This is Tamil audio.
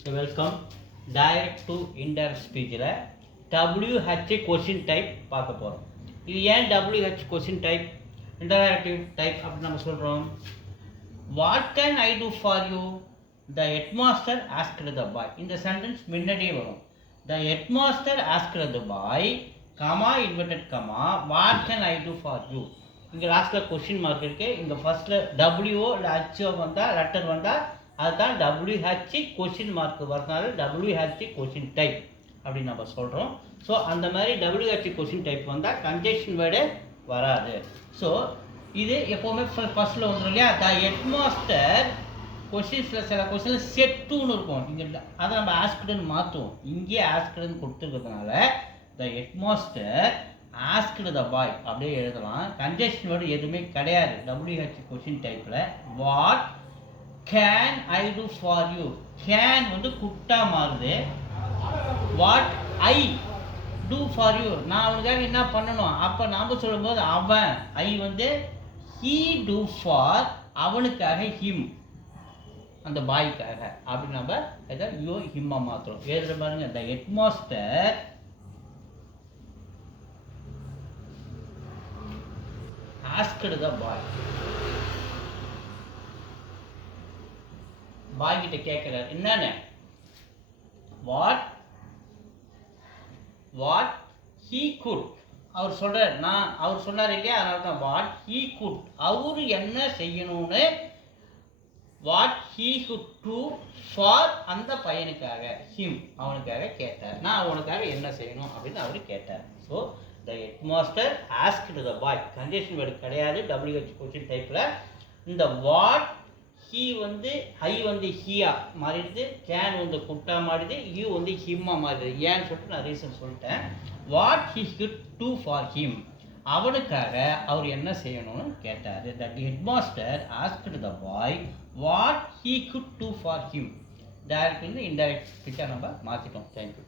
So welcome direct to indirect speech ல WH question type பார்க்க போறோம். இது ஏன் WH question type interactive type அப்படி நம்ம சொல்றோம். What can I do for you? The headmaster asked the boy. இந்த sentence முன்னாடியே வரும். The headmaster asked the boy, comma inverted comma, what can I do for you? இங்க லாஸ்ட்ல கொஸ்டின் மார்க் இருக்கு. இங்க ஃபர்ஸ்ட்ல W இல்ல H வந்தா லெட்டர் வந்தா அதுதான் WH கொஸ்டின் மார்க் வரதுனால WH கொஸ்டின் டைப் அப்படின்னு நம்ம சொல்றோம். ஸோ அந்த மாதிரி WH கொஸ்டின் டைப் வந்தா கன்ஜெக்ஷன் வேர்டு வராது. ஸோ இது எப்போவுமே ஃபர்ஸ்ட்ல வந்துடும் இல்லையா. த ஹெட்மாஸ்டர் கொஸ்டின்ஸில் சில கொஸ்டின் செட்டுன்னு இருக்கும். இங்கே அதை நம்ம ஆஸ்க்டுன்னு மாற்றுவோம். இங்கே ஆஸ்க்டுன்னு கொடுத்துருக்கிறதுனால த ஹெட்மாஸ்டர் ஆஸ்க்டு த பாய் அப்படியே எழுதலாம். கன்ஜெக்ஷன் வேர்டு எதுவுமே கிடையாது WH கொஸ்டின் டைப்பில். What can I do for you, can வந்து குட்டா மாறுது. What I do for you, நான் அவனுக்காக என்ன பண்ணணும். அப்போ நாம் சொல்லும்போது அவன், ஐ வந்து ஹீ டூ ஃபார் அவனுக்காக, ஹிம் அந்த பாய்க்காக அப்படி நம்ம எதை யூ ஹிம்மா மாத்திரம் எழுதுற பாருங்க. த ஹெட்மாஸ்டர் ஆஸ்க்டு த பாய், பாய் கிட்ட கேட்கிறார் என்னன்னு. வாட் வாட் ஹீ குட், அவர் சொல்றார், நான் அவர் சொன்னார் இல்லையா, அதனால தான் வாட் ஹீ குட், அவரு என்ன செய்யணும்னு what he could do for அந்த பையனுக்காக, ஹிம் அவனுக்காக கேட்டார். நான் அவனுக்காக என்ன செய்யணும் அப்படின்னு அவரு கேட்டார். So the headmaster asked the bye, conjunction word கிடையாது WH கொஸ்டின் டைப்ல. இந்த வாட் ஹீ வந்து ஐ வந்து ஹீயா மாறிடுது, கேன் வந்து குட்டா மாறிடுது, யூ வந்து ஹிம்மா மாறிடுது. ஏன்னு சொல்லிட்டு நான் ரீசன் சொல்லிட்டேன். What he could do for him, அவனுக்காக அவர் என்ன செய்யணும்னு கேட்டார். That headmaster asked the boy what he could do for him. Direct வந்து இன்டைரக்ட் ஸ்பீச்சாக நம்ம மாற்றிட்டோம். தேங்க்யூ.